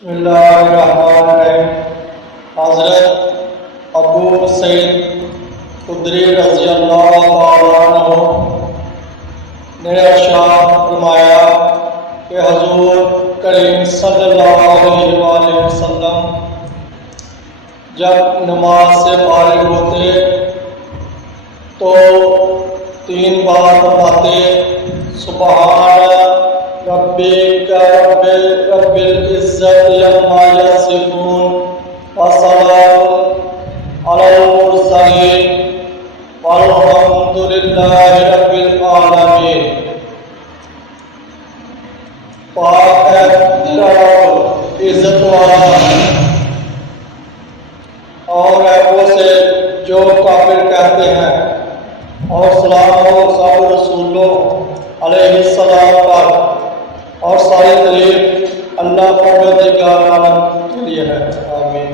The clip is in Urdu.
بسم اللہ الرحمن الرحیم۔ حضرت ابو سعید خدری رضی اللہ تعالیٰ عنہ نے ارشاد فرمایا کہ حضور کریم صلی اللہ علیہ وآلہ وسلم جب نماز سے فارغ ہوتے تو 3 بار فرماتے: سبحان ربک رب العزت عما یصفون وسلام علی المرسلین والحمد للہ رب العالمین۔ پاک ہے تیرا عزت والا اور ایبوں سے جو کافر کہتے ہیں، اور سلام ہو سب رسولوں علیہ السلام پر، اور ساری تعریف اللہ پروردگار عالم کے لیے ہے۔ آمین۔